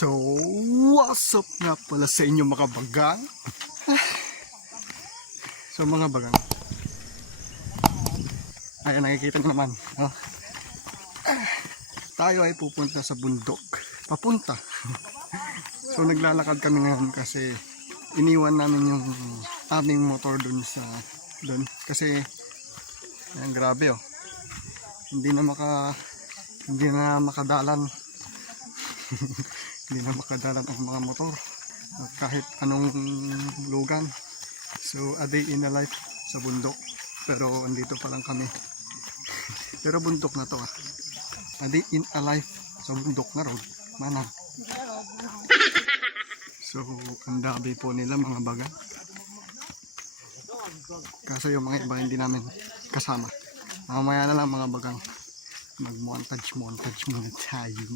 So, what's up nga pala sa inyo mga bagang? So mga bagang, ayan, nakikita nyo naman, oh. Tayo ay pupunta sa bundok. Papunta. So naglalakad kami ngayon kasi iniwan namin yung aming motor dun kasi ayan, grabe oh. Hindi na makadalan. Hindi na makadalan ang mga motor kahit anong lugan. So a day in a life sa bundok, pero andito pa lang kami. Pero bundok na to ah. A day in a life sa bundok na road manang. So ang dami po nila mga baga, kaso yung mga iba hindi namin kasama. Mamaya na lang mga bagang mag-montage muna tayo.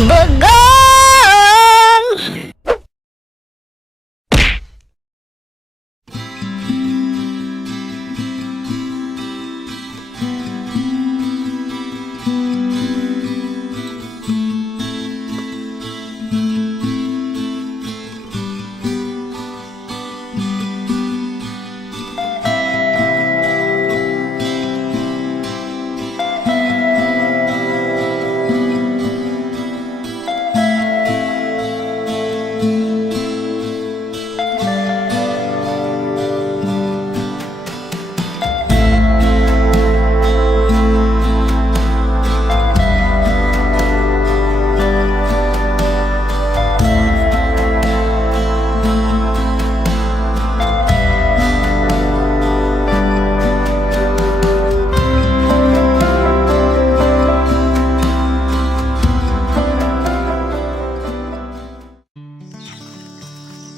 Bagang!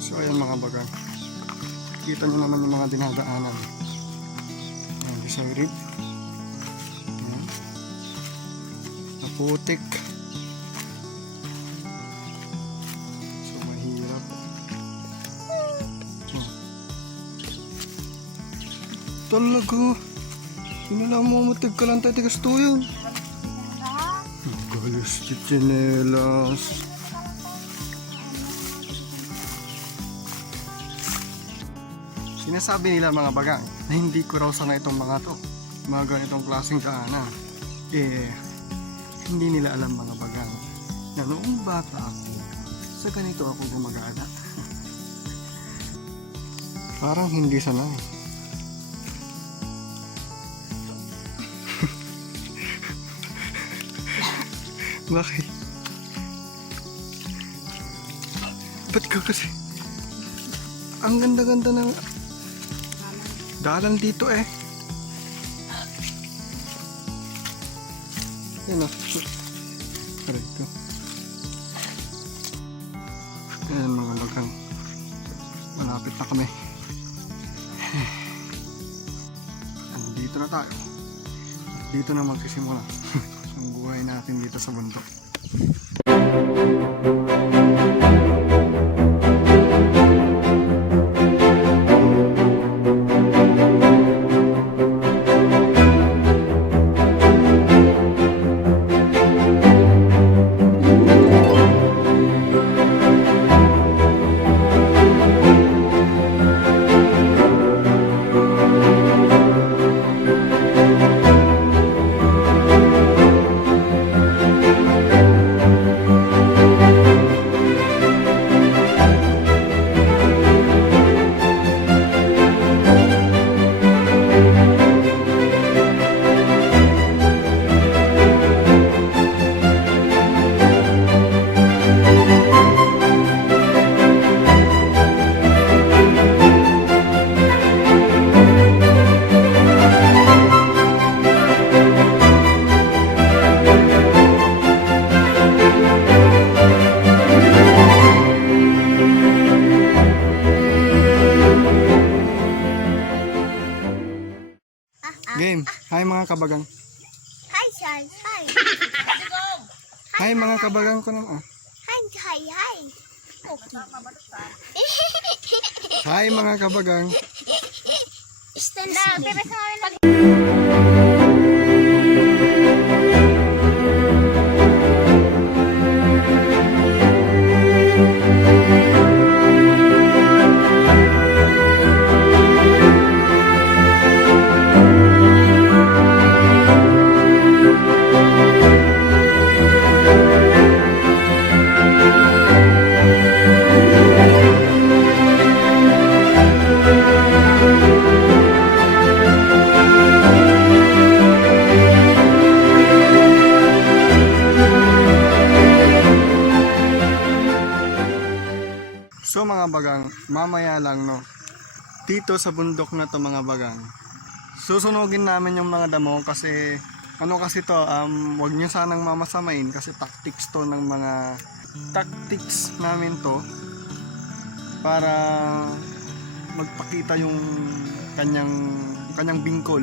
So ayan mga bagang, kita nyo naman yung mga dinadaanan. Ayan, isang rib. Ayan, naputik. So mahirap. Ayan. Talaga, pinala mo matig ka lang tayo tigas to yun. Galis di chinelas. Sinasabi nila mga bagang na hindi ko raw sanay itong mga to, mga ganitong klaseng daanan. Hindi nila alam mga bagang na noong bata ako, sa ganito ako gumagana. Parang hindi sanay. Bakit? Ba't ka kasi? Ang ganda-ganda ng dalan dito eh. Yan o. Aray ko. Ayan mga bagang, malapit na kami. Andito na tayo. Dito na magsisimula ang buhay natin dito sa bundok. Game. Hi mga kabagang. Hi, hi, hi. Hi mga kabagang ko naman. Hi, hi, hi. Hi mga kabagang. Stand up. So mga bagang, mamaya lang no. Dito sa bundok na to mga bagang, susunugin namin yung mga damo kasi ano kasi to, wag nyo sanang mamasamain kasi tactics to ng mga tactics namin to para magpakita yung kanyang bingkol.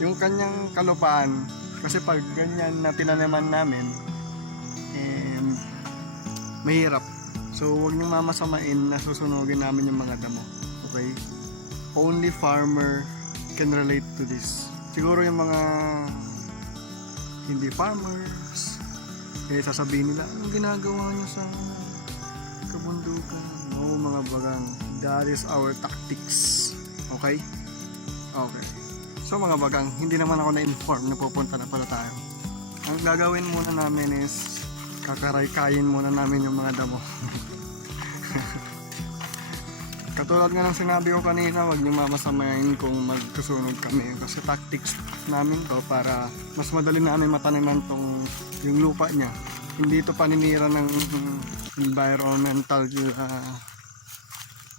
Yung kanyang kalupaan kasi pag ganyan na tinanaman namin mahirap. So huwag nyo mamasamain na susunugin namin yung mga damo. Okay? Only farmer can relate to this. Siguro yung mga hindi farmers sasabihin nila, anong ginagawa nyo sa kabundukan? No mga bagang, that is our tactics. Okay? Okay. So mga bagang, hindi naman ako na-inform na pupunta na pala tayo. Ang gagawin muna namin is kakaraykayin muna namin yung mga damo. Katulad nga ng sinabi ko kanina, wag niyo mamasamayin kung magkasunog kami kasi tactics namin to para mas madali namin mataniman tong yung lupa niya. Hindi to paninira ng Environmental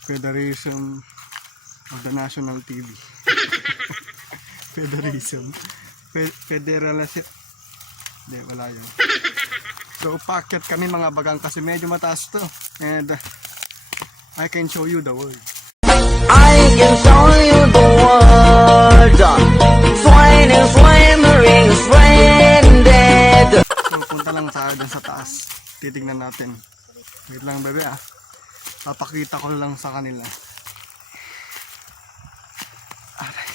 Federation of the National TV. Federation. Federalism. Hindi, wala yun. So packet kami mga bagang kasi medyo mataas to. And I can show you the world. I can show you the world. Swine, swimming, stranded. So punta lang tayo dun sa taas. Titignan natin. Wait lang bebe ah. Papakita ko lang sa kanila. Aray.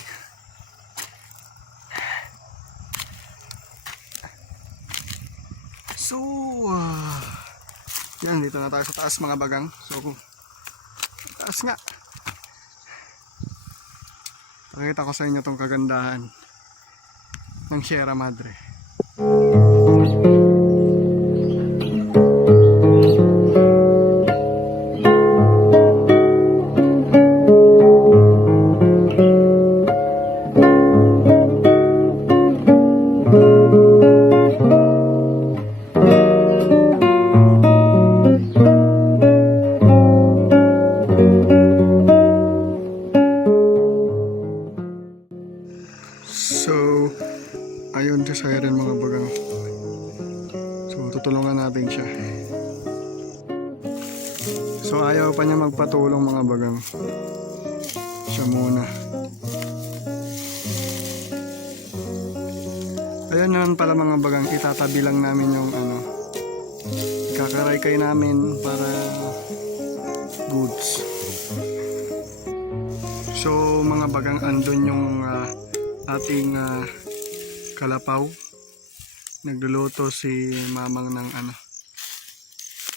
So yan, dito na tayo sa taas mga bagang. So taas nga. Pakita ko sa inyo tong kagandahan ng Sierra Madre. So, ayun si Siren mga bagang. So, tutulungan natin siya. So, ayaw pa niya magpatulong mga bagang. Siya muna. Ayun naman pala mga bagang, itatabi lang namin yung kakaraykay namin para goods. So, mga bagang, andun yung ating kalapaw. Nagluluto si mamang ng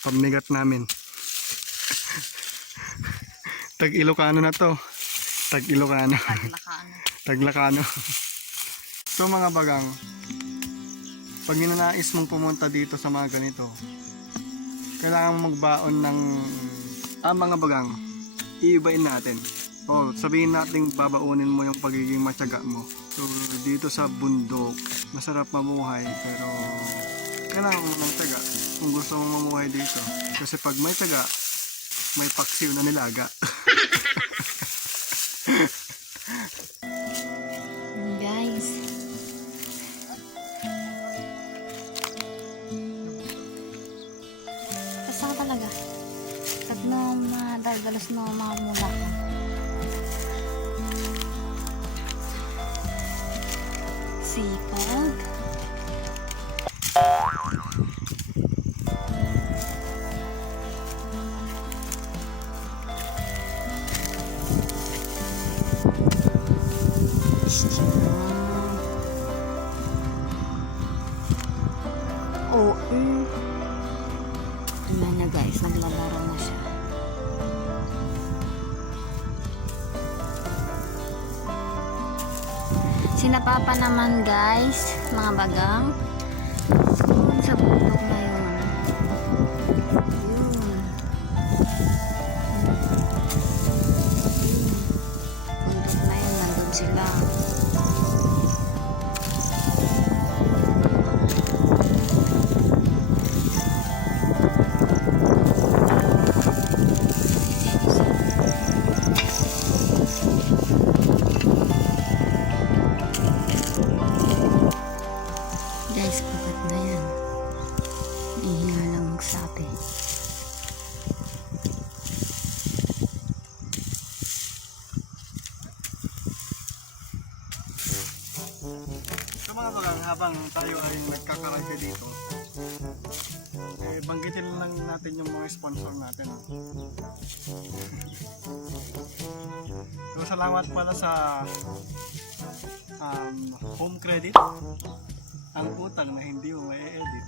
pamnigat namin. Tag Ilocano na to. Tag Ilocano. Taglakano. So mga bagang, pag ninanais mong pumunta dito sa mga ganito, kailangan magbaon ng mga bagang, iibain natin. O sabihin natin babaunin mo yung pagiging matyaga mo. So dito sa bundok, masarap mamuhay pero kailangan mo ng tiyaga kung gusto mong mamuhay dito. Kasi pag may tiyaga, may paksiw na nilaga. Guys, basta ka talaga pag no madagalos no mamula ka. Sipag. Oo. Ayan na guys, naglalaro na siya. Sina Papa naman guys, mga bagang. Sa bundok na yun. Bundok na yun, nandun sila. Ayan. Ihinga lang magsabi. So mga bagang, habang tayo ay nagkakarayka dito, banggitin lang natin yung mga sponsor natin. So salamat pala sa home credit, ang utang na hindi mo mai-edit.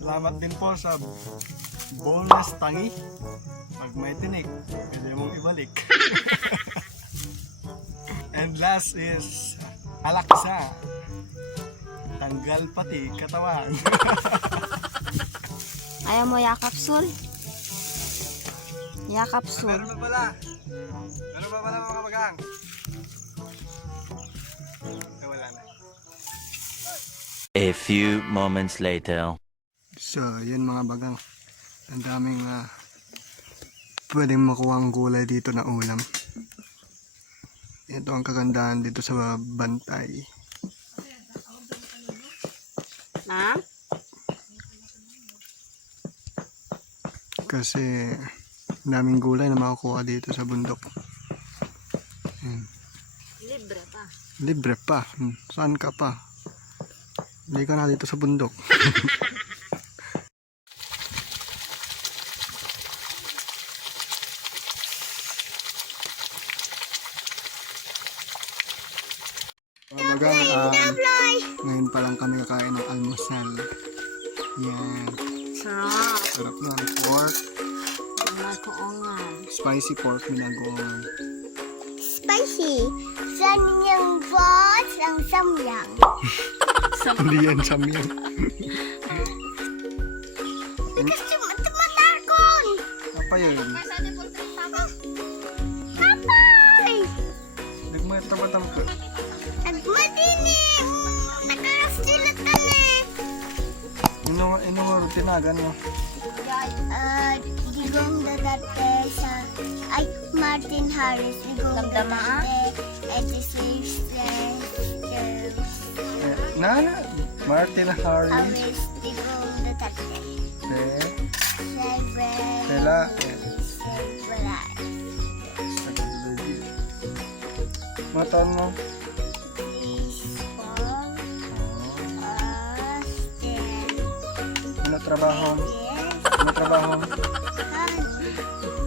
Salamat din po sa bonus tangi. Pag may tinik, pwede mong ibalik. And last is Alaksa. Tanggal pati katawan. Ayaw mo yakapsul? Yakapsul. Meron na pala. Meron pa pala mga bagang. Wala na. A few moments later. So, yun mga bagang. Ang daming pwedeng makuha ang gulay dito na ulam. Ito ang kagandahan dito sa Bantay. Na? Kasi daming gulay na makukuha dito sa bundok. Ayan. Libre pa. Libre pa. Saan ka pa? Hindi ka na dito sa bundok. Ngayon pa lang kami kakain ng almusal. Yan. Sarap. Sarap yan. Pork. Magkoongan. Spicy pork minagoong. Spicy. Sanyang boss ang samyang. Hindi yan samyang. Kasi matatakon. Apa yun? Papay. Nagmatabatam ka. Nagmadinig. Nakakasulatan eh. Ino nga rutinagan mo. Digong dati sa Martin Harris. Digong Damdama, dati. At the sisters. Nana, Martin Harris. Harris. Digong dati. Tela. Mga taon mo? Ano trabaho? Ano trabaho?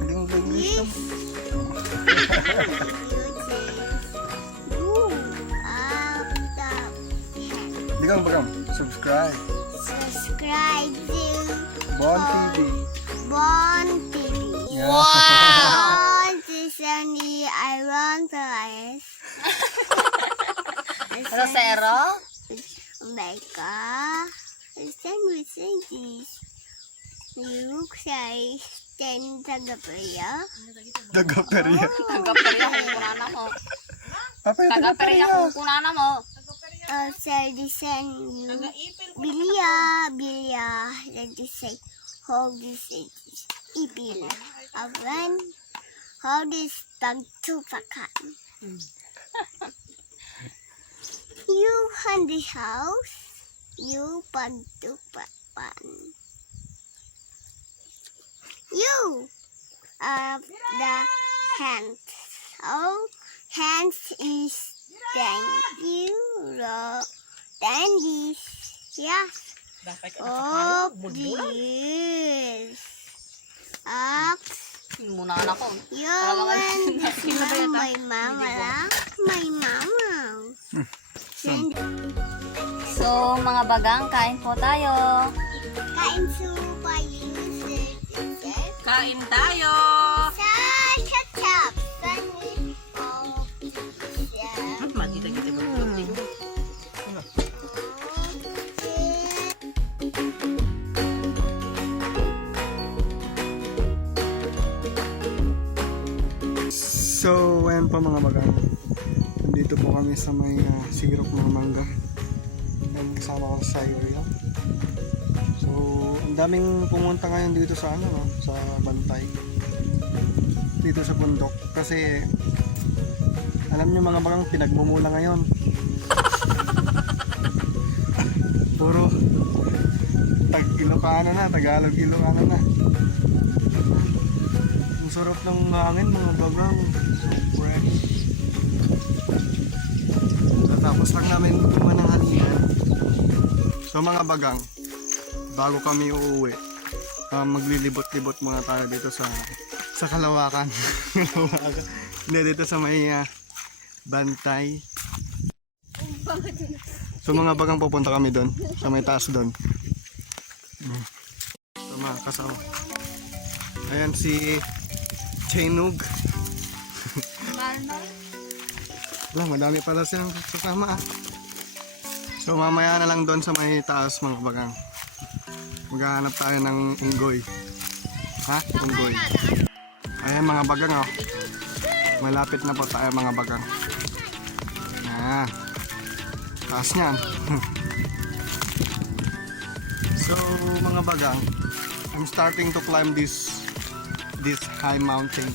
Hindi mo English to? Hindi ka magpagam. Subscribe. Subscribe to Bon TV. Bon TV. Yeah. Bon Disney Iron Price. Rosero? Mecca. Send with this. You say stand tagapaya. Tagaperya. Tagaperya kung kunana mo. Apa yung Tagaperya kung kunana mo. Say this and you. Bilia. Let us say how this is. Ipil. Awan. How this tagtupakan. You hand the house. You pagtupakan. You the hands. Oh, hands is thank you. Then this, yeah. Oh, this. Muna ako. You went my mama lang. My mama. So, mga bagang, kain po tayo. Kain supa yun. Kain tayo. Sa chap-chap. So, ayan pa mga bagang. Nandito po kami sa may sirok ng mangga. Ayan, kasama ko sa area. So, ang daming pumunta ngayon dito sa sa Bantay. Dito sa bundok. Kasi, alam nyo mga bagang, pinagmumula ngayon. Ilocano na, Tagalog Ilocano na. Ang sarap ng hangin mga bagang. So fresh. So, tapos lang namin mananghalian. So mga bagang, bago kami uuwi, maglilibot-libot muna tayo dito sa Kalawakan. Kalawakan. Hindi, dito sa may Bantay. So mga bagang pupunta kami doon, sa may taas doon. So mga kasama. Ayan si Chainog. Wala, madami pala silang kasama ah. So mamaya na lang doon sa may taas mga bagang. Maghahanap tayo ng unggoy. Ha? Unggoy. Ayan mga bagang oh. Malapit na po tayo mga bagang. Ah. Taas niyan. So mga bagang, I'm starting to climb this high mountain.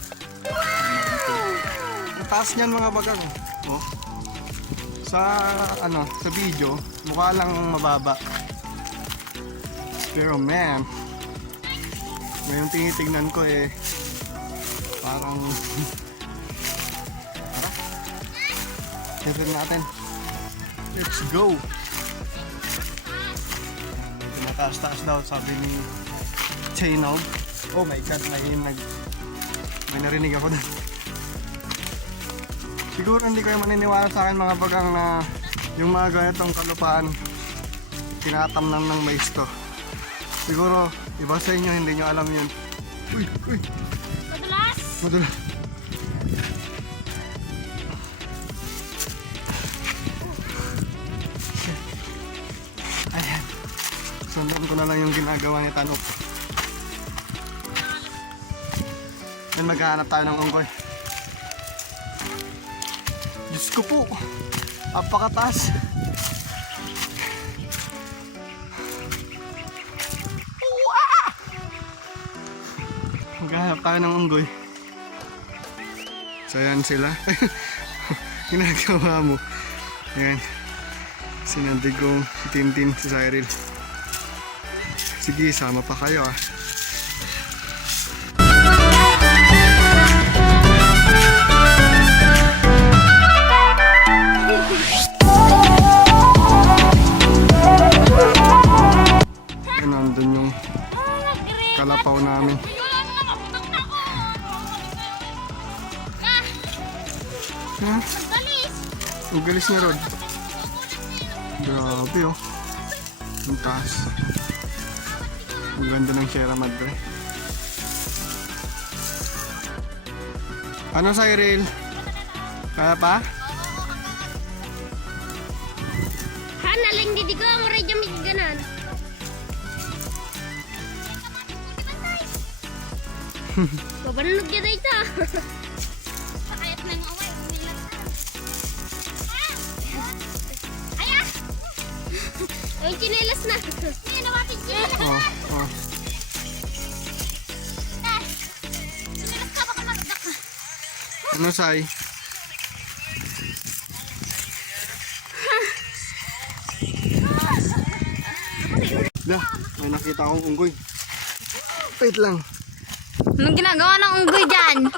Ang taas niyan mga bagang. Oh. Sa video, mukha lang mababa. Pero man, ngayon tinitingnan ko eh, parang Tignan natin. Let's go! Medyo mataas-taas daw, sabi ni Chainog. Oh my God, may narinig ako doon. Siguro hindi kayo maniniwala sa akin mga bagang na yung mga ganitong kalupaan tinatamnan ng mais to. Siguro iba sa inyo hindi nyo alam yun. Uy! Madulas! Ayan. Sundan ko na lang yung ginagawa ni Tanok. Then maghahanap tayo ng unggoy. Diyos ko po, apakataas. Maghahanap tayo ng unggoy. So yan sila. Ginagawa mo. Yan. Sinandigong si Tintin, si Cyril. Sige, sama pa kayo ah. Nandun yung kalapaw namin. Ha? Ang galis niya Rod. Grabe oh. Ang taas. Ang ganda ng Sierra Madre. Ano Cyril? Kaya pa? Hanaling didi ko ang oray jam ganan. Babanog niya dito. Sakayat na nga away. Aya! Ay, chinelas na. Ay, nawapit chinelas na. Oh. Chinelas ka, baka magdak ka. Ano Sai? Dah, may nakita akong unggoy. Wait lang. Anong ginagawa ng unggoy dyan?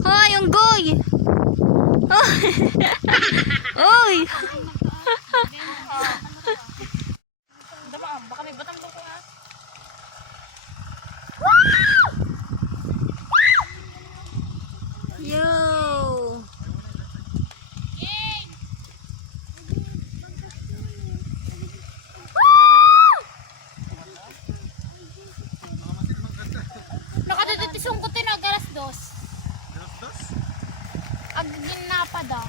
Hoy, unggoy! Hoy! Baka may batang buko nga. Yo! Nakadutitisong ko tinag alas 2. Ag ginapad ah.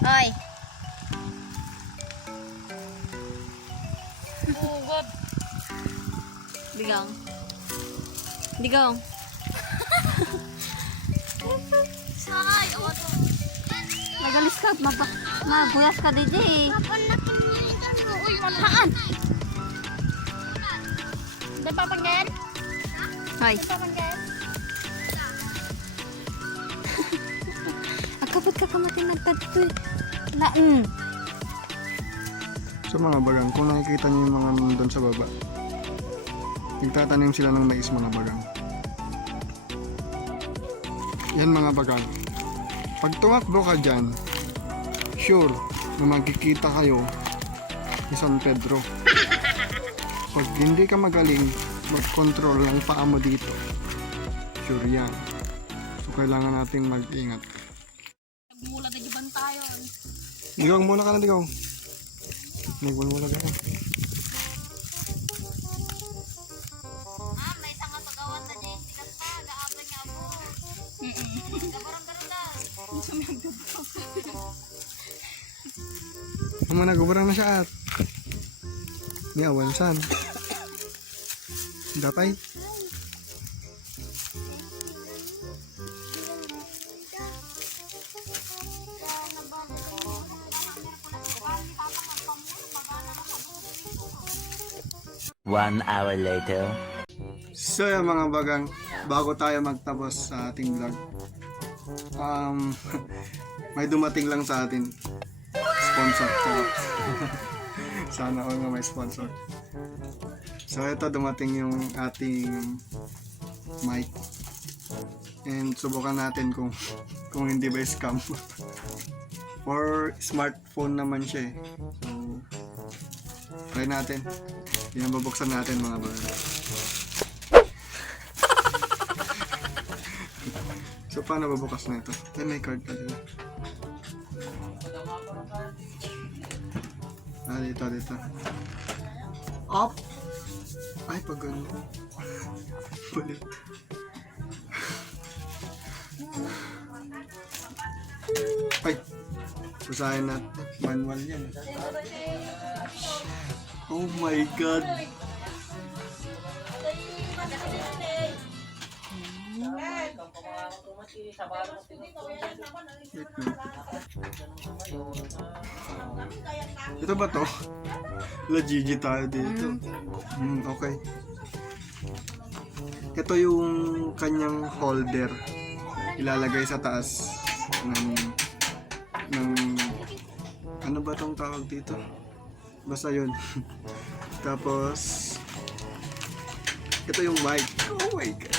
Hoy! Ugod. Digang. Digang. Say, oto. Magalis ka, maguyas ka DJ. Uy, manhaan. Di pa panggen? Hoy! Di pa panggen? Agkapot ka kamatin nagtadto eh. Laan. So mga bagang, kung nakikita niyo yung mga nandun sa baba, nagtatanim sila ng mais mga bagang. Yan mga bagang. Pag tumakbo ka dyan, sure na magkikita kayo ni San Pedro. Pag hindi ka magaling mag-control ng paa mo dito, sure yan. So kailangan nating mag-ingat. Mula na giban tayo. Digaw muna ka na, digaw. Nagmula ka na. May isang katagawan na dyan. Sikat pa. Gaabang niya ako. Gabarang-garang na. Ang nagabarang na siya at. Ni awansan. Datay. One hour later. So yung mga bagang, bago tayo magtapos sa ating vlog, may dumating lang sa atin sponsor. Sana all nga may sponsor. So ito dumating yung ating mic, and subukan natin kung hindi ba scam. For smartphone naman siya eh. So try natin. Yan, babuksan natin mga bagang. So paano babukas na ito? Ay, may card pa dito. Dito. Up! Ay, pag gano'n. Ulit. Ay! Basahin natin. Manual yan. Oh my God! Ito ba to? Gigi tayo dito. Okay. Ito yung kanyang holder. Ilalagay sa taas ng ano ba tong tawag dito? Basta yun. Tapos ito yung mic. Oh my God.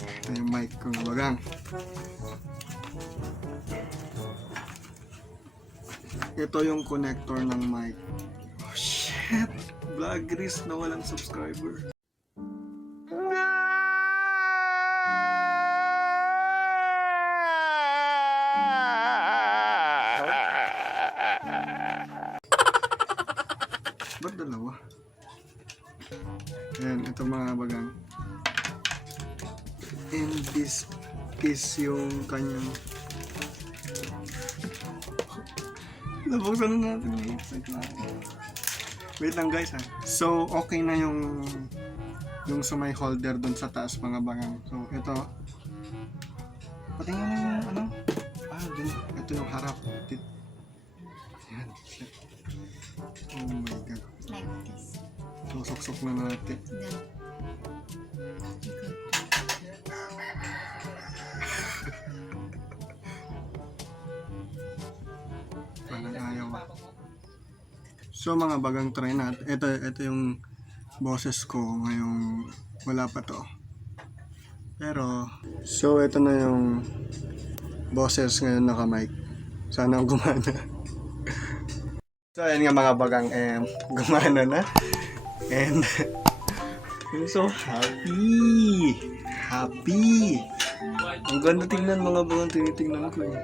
Ito yung mic kung bagang. Ito yung connector ng mic. Oh shit! Vloggeries na walang subscriber. Ba't dalawa? Ayan, ito mga bagang. And this is yung kanyang nabuksan na natin yung wait lang guys ha. So okay na yung sa may holder dun sa taas mga bagang. So ito patingin na yung ano dun, ito yung harap. Yan, shit. Oh my God. Like this. So suksok na natin. Parang ayaw. So mga bagang try natin. Ito yung boses ko ngayong wala pa to. Pero so ito na yung boses ngayon naka-mic. Sana gumana. So ayan nga mga bagang gumana na. And I'm so happy. Ang ganda tingnan mga bagang, tinitingnan ko eh.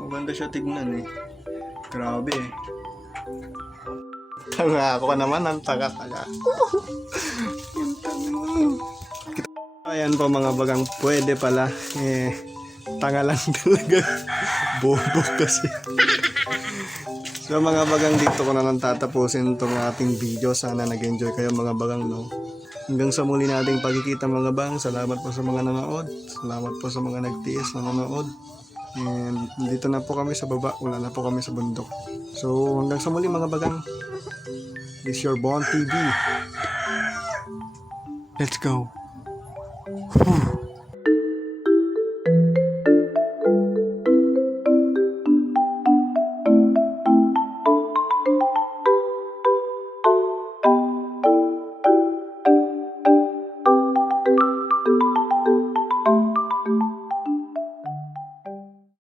Maganda siya tignan eh. Grabe eh. Tanga ako naman ang taga-taga. Ayan po mga bagang, pwede pala. Tanga lang talaga. Bobo kasi. So mga bagang, dito ko na lang tatapusin itong ating video. Sana nag-enjoy kayo mga bagang, no? Hanggang sa muli nating pagkikita mga bagang. Salamat po sa mga nanood. Salamat po sa mga nagtiis na nanood. And dito na po kami sa baba. Wala na po kami sa bundok. So hanggang sa muli mga bagang. This is your Bon TV. Let's go. Whew.